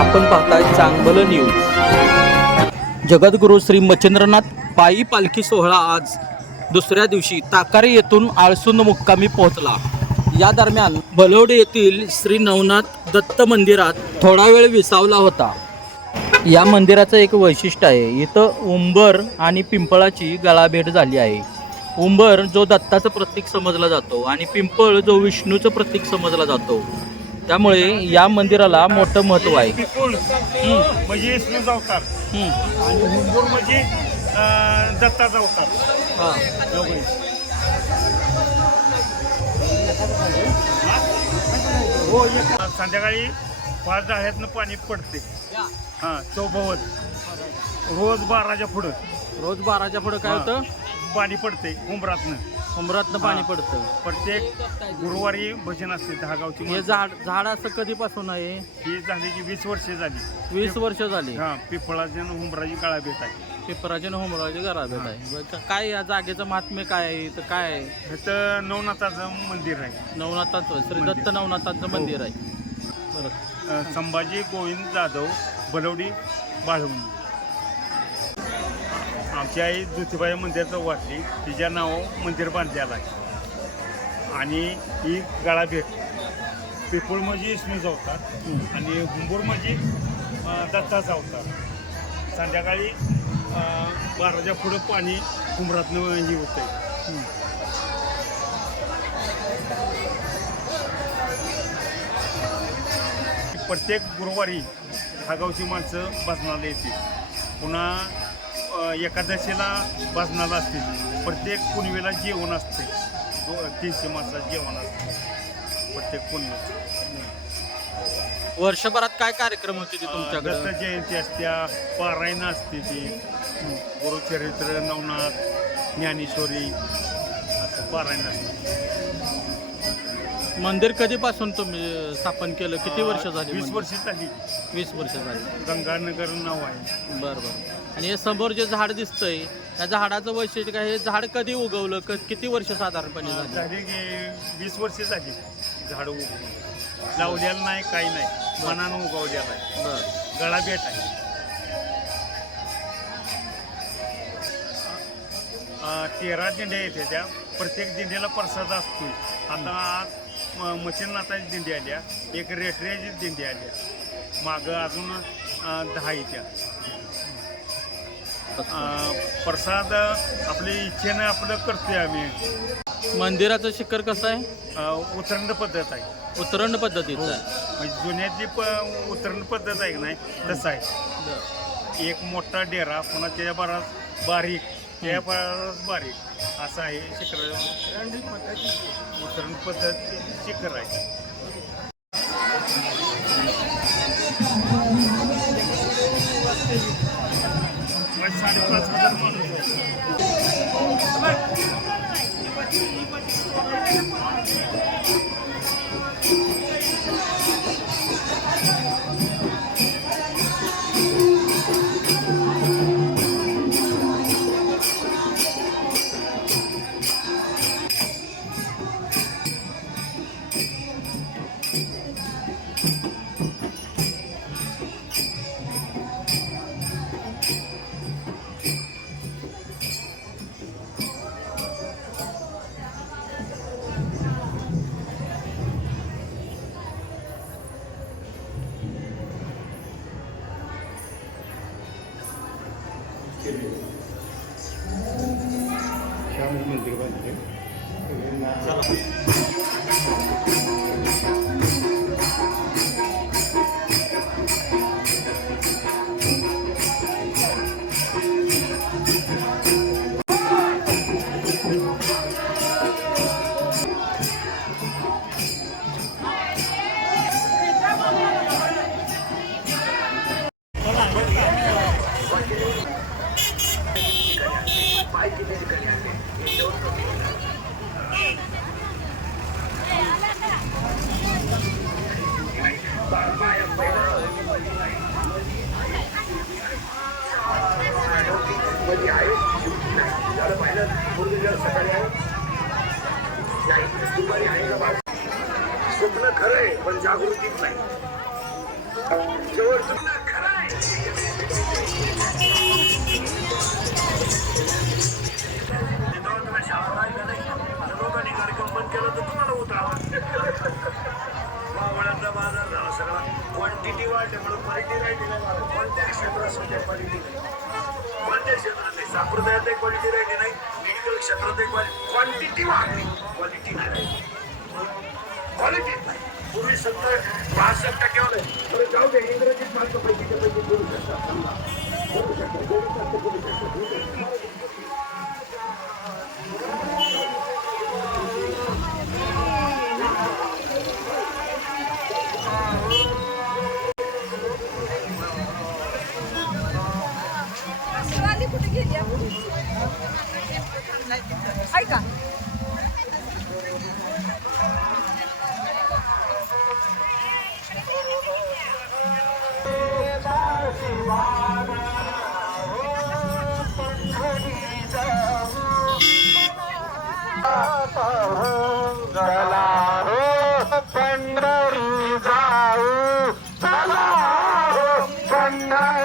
आपण पाहताय चांगलं न्यूज। जगद्गुरू श्री मच्छिंद्रनाथ पायी पालखी सोहळा आज दुसऱ्या दिवशी ताकारी येथून आळसून मुक्कामी पोहोचला। या दरम्यान बलवडे येथील श्री नवनाथ दत्त मंदिरात थोडा वेळ विसावला होता। या मंदिराचं एक वैशिष्ट्य आहे, इथं उंबर आणि पिंपळाची गळाभेट झाली आहे। उंबर जो दत्ताचं प्रतीक समजला जातो आणि पिंपळ जो विष्णूचं प्रतीक समजला जातो, त्यामुळे या मंदिराला मोठं महत्त्व आहे। पिंपळ म्हणजे विष्णूचा अवतार आणि उंबर म्हणजे दत्ताचा अवतार। हो, संध्याकाळी 5 जाळ्यातनं पाणी पडते। चौभवत रोज 12च्या पुढं काय होतं? पाणी पडते उंबरातनं पाणी पडतं। प्रत्येक गुरुवारी भजन असते 10 गावची। हे झाड असं कधीपासून आहे? ही झाली की 20 वर्षे झाली। 20 वर्ष झाली। पिंपळाची आणि उंबराची गळाभेट आहे। पिंपळाची आणि उंबराची गळाभेट आहे। काय या जागेचं महात्म्य काय आहे? तर काय आहे? इथं नवनाथाचं मंदिर आहे। नवनाथाचं श्री दत्त नवनाथाचं मंदिर आहे। बरं। संभाजी गोविंद जाधव बलवडी बाळवणी। आमची आई ज्योतिबाई मंदिराचं वाटली, तिच्या नावावर मंदिर बांधलेलं आहे। आणि ही गळाभेट पिंपळ म्हणजे विष्णूचा अवतार आणि उंबर म्हणजे दत्ताचा अवतार। संध्याकाळी 12च्या पुढं पाणी उंबरातनं हे होतंय। प्रत्येक गुरुवारी 10 गावची माणसं भजनाला येतील। पुन्हा एकादशीला भजनाला असतील। प्रत्येक पुनवेला जेवण असते, 300 माणसाचं जेवण असते प्रत्येक पुनवेला। वर्षभरात काय कार्यक्रम होते ते तुमच्याकडे? दत्त जयंती असत्या, पारायण असते ती, गुरुचरित्र, नवनाथ, ज्ञानेश्वरी असं पारायण असते। मंदिर कधीपासून तुम्ही स्थापन केलं? किती वर्ष झाली? 20 वर्ष झाली। 20 वर्ष झाली। गंगानगर नाव आहे। बरं। आणि हे समोर जे झाड दिसतंय, त्या झाडाचं वैशिष्ट्य काय? हे झाड कधी उगवलं? किती वर्ष साधारणपणे झाली की 20 वर्ष झाली झाड उगवून। लावलेलं नाही, काही नाही, मनानं उगवलेलं आहे। बरं। गळाभेट आहे। 13 दिंड्या येते त्या, प्रत्येक दिंड्याला प्रसाद असतो। आता मच्छिंद्रनाथाची दिंडी आल्या, एक रेटऱ्याची दिंडी आल्या, मागं अजून 10 येत्या। प्रसाद आपल्या इच्छेनं आपलं करतोय आम्ही। मंदिराचं शिखर कसं आहे? उतरंड पद्धत आहे। उतरंड पद्धतीचं आहे। म्हणजे जुन्यातली उतरंड पद्धत आहे की नाही, तसं आहे। एक मोठा डेरा, पुन्हा त्याच्या बराच बारीक, त्या बराच बारीक असं आहे शिखर। उतरंड पद्धत शिखर आहे। 5,500 माणूस। मंदिर बांधले। स्वप्न खरंय पण जागृतीच नाही। कार्यक्रम बंद केला तर तुम्हाला उतरावा मावळ्यांचा बाजार झाला सगळा क्वांटिटी वाढल्यामुळे क्वालिटी राहिली नाही कोणत्या क्षेत्रात सध्या क्वालिटी कोणत्या क्षेत्रात नाही संप्रदायात क्वालिटी राहिली नाही मेडिकल क्षेत्रात क्वांटिटी वाढली क्वालिटी नाही राहिली क्वालिटीच नाही पूर्वी 65% होते जाऊ दे इंग्रजीत मात्र पैकीच्या पैकी बोलू शकतात कुठे गेली ऐका पंढरी जाऊ चला पंढरी